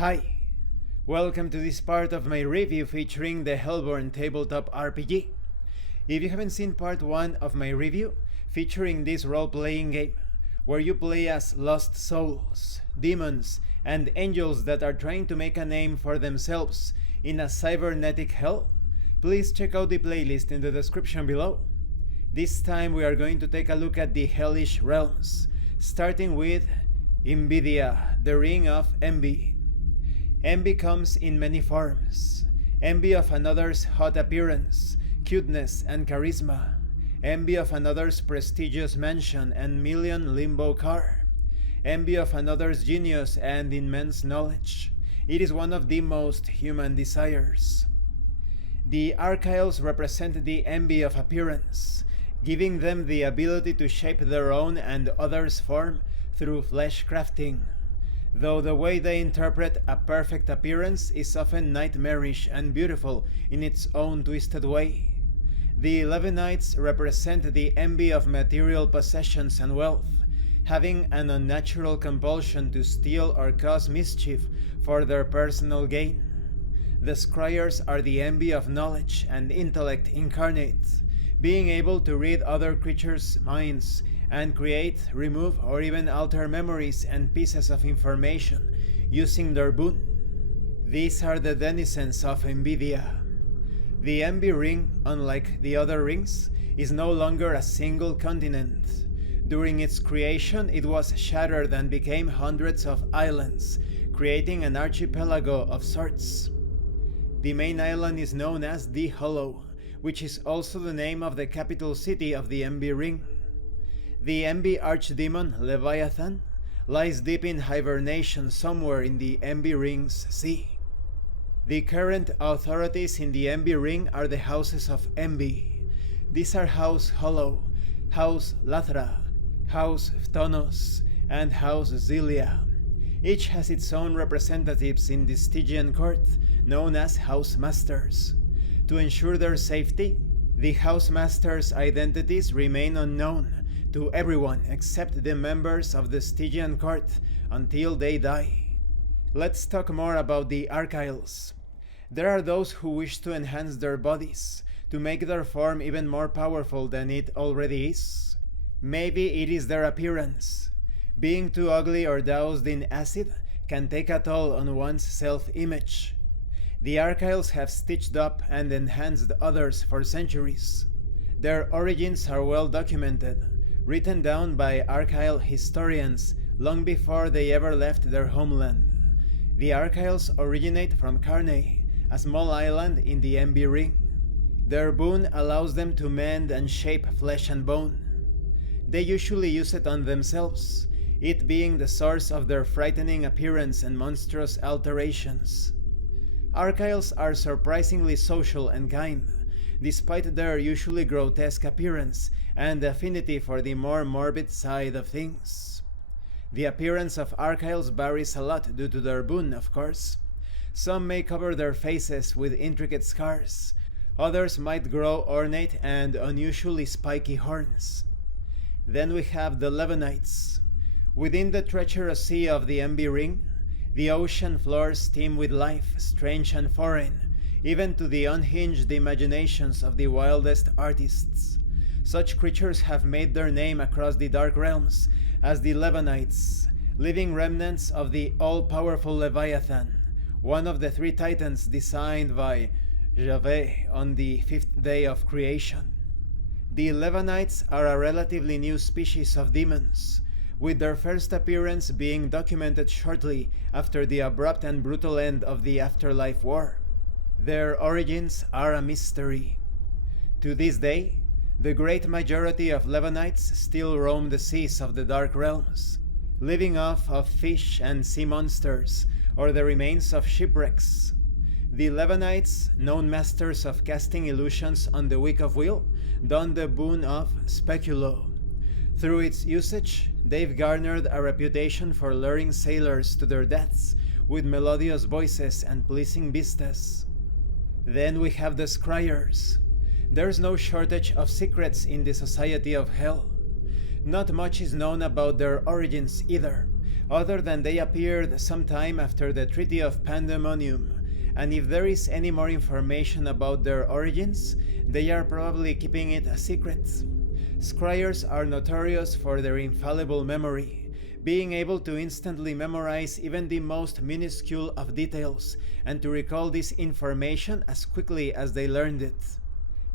Hi, welcome to this part of my review featuring the Hellborn tabletop RPG. If you haven't seen part 1 of my review featuring this role-playing game, where you play as lost souls, demons, and angels that are trying to make a name for themselves in a cybernetic hell, please check out the playlist in the description below. This time we are going to take a look at the hellish realms, starting with Invidia, the Ring of Envy. Envy comes in many forms. Envy of another's hot appearance, cuteness, and charisma. Envy of another's prestigious mansion and million limbo car. Envy of another's genius and immense knowledge. It is one of the most human desires. The Archailes represent the envy of appearance, giving them the ability to shape their own and others' form through flesh crafting, though the way they interpret a perfect appearance is often nightmarish and beautiful in its own twisted way. The Levenites represent the envy of material possessions and wealth, having an unnatural compulsion to steal or cause mischief for their personal gain. The Scryers are the envy of knowledge and intellect incarnate, being able to read other creatures' minds and create, remove, or even alter memories and pieces of information using their boon. These are the denizens of Invidia. The Envy Ring, unlike the other rings, is no longer a single continent. During its creation, it was shattered and became hundreds of islands, creating an archipelago of sorts. The main island is known as the Hollow, which is also the name of the capital city of the Envy Ring. The Envy Archdemon, Leviathan, lies deep in hibernation somewhere in the Envy Ring's sea. The current authorities in the Envy Ring are the Houses of Envy. These are House Hollow, House Lathra, House Phtonos, and House Zelia. Each has its own representatives in the Stygian court, known as House Masters. To ensure their safety, the House Masters' identities remain unknown to everyone except the members of the Stygian court until they die. Let's talk more about the Archailes. There are those who wish to enhance their bodies, to make their form even more powerful than it already is. Maybe it is their appearance. Being too ugly or doused in acid can take a toll on one's self-image. The Archailes have stitched up and enhanced others for centuries. Their origins are well documented, written down by Archaile historians long before they ever left their homeland. The Archailes originate from Carney, a small island in the Envy Ring. Their boon allows them to mend and shape flesh and bone. They usually use it on themselves, it being the source of their frightening appearance and monstrous alterations. Archailes are surprisingly social and kind, despite their usually grotesque appearance and affinity for the more morbid side of things. The appearance of Archailes varies a lot due to their boon, of course. Some may cover their faces with intricate scars, others might grow ornate and unusually spiky horns. Then we have the Levenites. Within the treacherous sea of the Envy Ring, the ocean floors teem with life, strange and foreign, even to the unhinged imaginations of the wildest artists. Such creatures have made their name across the Dark Realms as the Levenites, living remnants of the all-powerful Leviathan, one of the 3 titans designed by Yahweh on the 5th day of creation. The Levenites are a relatively new species of demons, with their first appearance being documented shortly after the abrupt and brutal end of the Afterlife War. Their origins are a mystery. To this day, the great majority of Levenites still roam the seas of the Dark Realms, living off of fish and sea monsters, or the remains of shipwrecks. The Levenites, known masters of casting illusions on the weak of will, don the boon of speculo. Through its usage, they've garnered a reputation for luring sailors to their deaths with melodious voices and pleasing vistas. Then we have the Scryers. There's no shortage of secrets in the Society of Hell. Not much is known about their origins either, other than they appeared sometime after the Treaty of Pandemonium, and if there is any more information about their origins, they are probably keeping it a secret. Scryers are notorious for their infallible memory, being able to instantly memorize even the most minuscule of details and to recall this information as quickly as they learned it.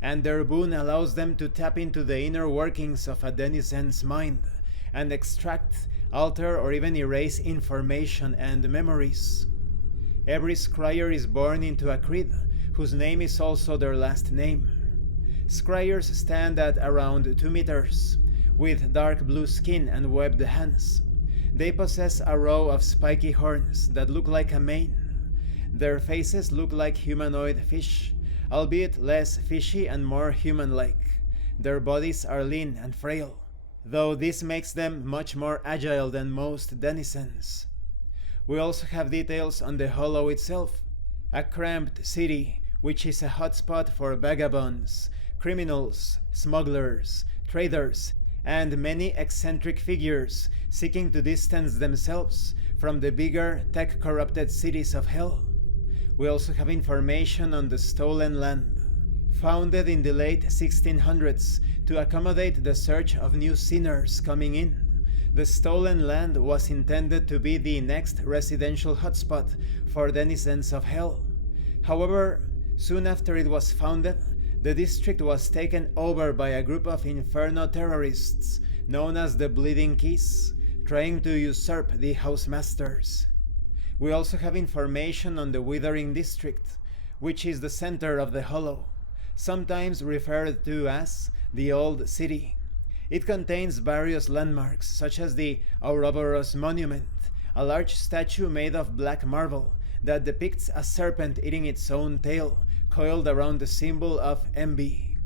And their boon allows them to tap into the inner workings of a denizen's mind and extract, alter, or even erase information and memories. Every scryer is born into a creed, whose name is also their last name. Scryers stand at around 2 meters, with dark blue skin and webbed hands. They possess a row of spiky horns that look like a mane. Their faces look like humanoid fish, albeit less fishy and more human-like. Their bodies are lean and frail, though this makes them much more agile than most denizens. We also have details on the Hollow itself, a cramped city which is a hotspot for vagabonds, criminals, smugglers, traders, and many eccentric figures seeking to distance themselves from the bigger, tech-corrupted cities of hell. We also have information on the Stolen Land. Founded in the late 1600s to accommodate the surge of new sinners coming in, the Stolen Land was intended to be the next residential hotspot for denizens of hell. However, soon after it was founded, the district was taken over by a group of inferno terrorists known as the Bleeding Keys, trying to usurp the housemasters. We also have information on the Withering District, which is the center of the Hollow, sometimes referred to as the Old City. It contains various landmarks, such as the Ouroboros Monument, a large statue made of black marble that depicts a serpent eating its own tail, coiled around the symbol of envy.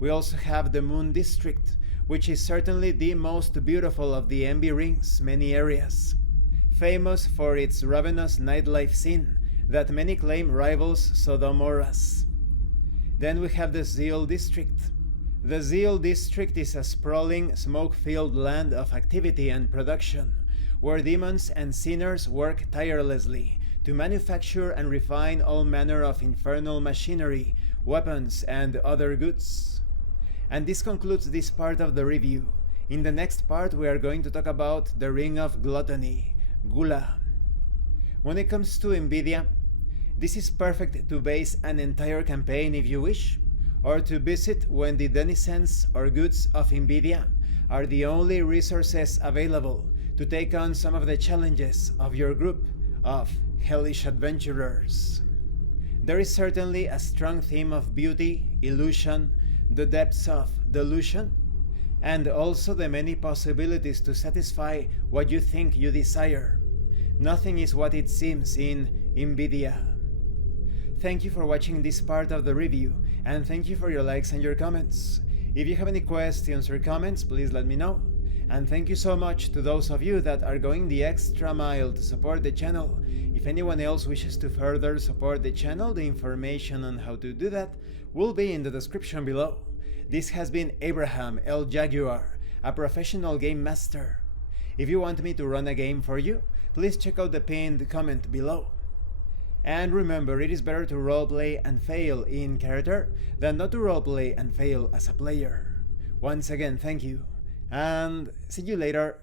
We also have the Moon District, which is certainly the most beautiful of the Envy Ring's many areas, famous for its ravenous nightlife scene that many claim rivals Sodomora's. Then we have the Zeal District. The Zeal District is a sprawling, smoke-filled land of activity and production, where demons and sinners work tirelessly to manufacture and refine all manner of infernal machinery, weapons, and other goods. And this concludes this part of the review. In the next part, we are going to talk about the Ring of Gluttony, Gula. When it comes to Nvidia, this is perfect to base an entire campaign if you wish, or to visit when the denizens or goods of Nvidia are the only resources available to take on some of the challenges of your group of hellish adventurers. There is certainly a strong theme of beauty, illusion, the depths of delusion, and also the many possibilities to satisfy what you think you desire. Nothing is what it seems in Nvidia. Thank you for watching this part of the review, and thank you for your likes and your comments. If you have any questions or comments, please let me know. And thank you so much to those of you that are going the extra mile to support the channel. If anyone else wishes to further support the channel, the information on how to do that will be in the description below. This has been Abraham L. Jaguar, a professional game master. If you want me to run a game for you, please check out the pinned comment below. And remember, it is better to roleplay and fail in character than not to roleplay and fail as a player. Once again, thank you, and see you later.